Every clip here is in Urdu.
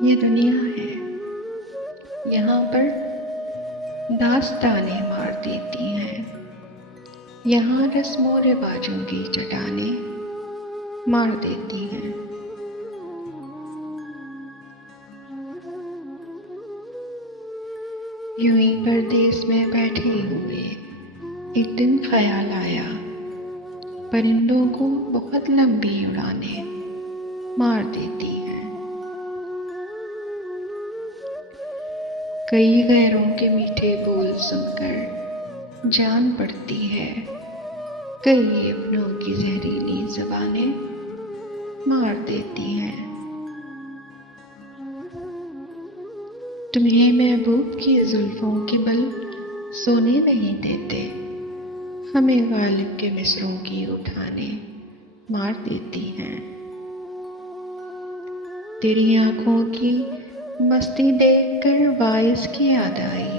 یہ دنیا ہے، یہاں پر داستانیں مار دیتی ہیں، یہاں رسم و رواجوں کی چٹانیں مار دیتی ہیں۔ یوں ہی پردیس میں بیٹھے ہوئے ایک دن خیال آیا، پرندوں کو بہت لمبی اڑانیں مار دیتی ہیں۔ کئی غیروں کے میٹھے بول سن کر جان پڑتی ہے، کئی اپنوں کی زہریلی زبانیں مار دیتی ہیں۔ تمہیں محبوب کی زلفوں کے بل سونے نہیں دیتے، ہمیں غالب کے مصروں کی اٹھانیں مار دیتی ہیں۔ تیری آنکھوں کی مستی دیکھ کر واعظ کی یاد آئی،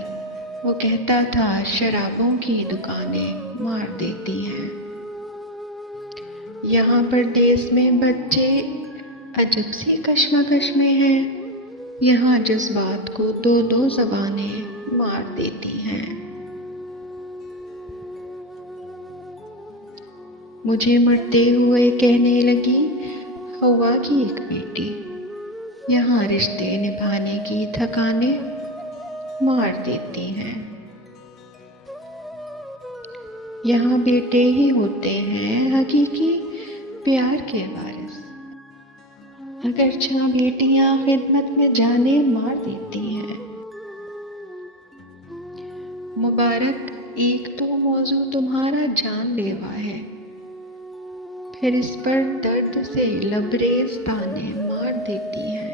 وہ کہتا تھا شرابوں کی دکانیں مار دیتی ہیں۔ یہاں پردیس میں بچے عجب سی کشمکش میں ہیں، یہاں جذبات کو دو دو زبانیں مار دیتی ہیں۔ مجھے مرتے ہوئے کہنے لگی ہوا کی ایک بیٹی، یہاں رشتے نبھانے کی تھکانیں مار دیتی ہیں۔ یہاں بیٹے ہی ہوتے ہیں حقیقی پیار کے وارث، اگرچہ بیٹیاں خدمت میں جانیں مار دیتی ہیں۔ مبارک ایک تو موضوع تمہارا جان لیوا ہے، پھر اس پر درد سے لبریز تانے مار دیتی ہیں۔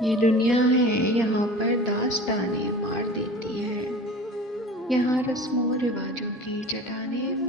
یہ دنیا ہے، یہاں پر داستانیں مار دیتی ہے، یہاں رسم و رواجوں کی چٹانیں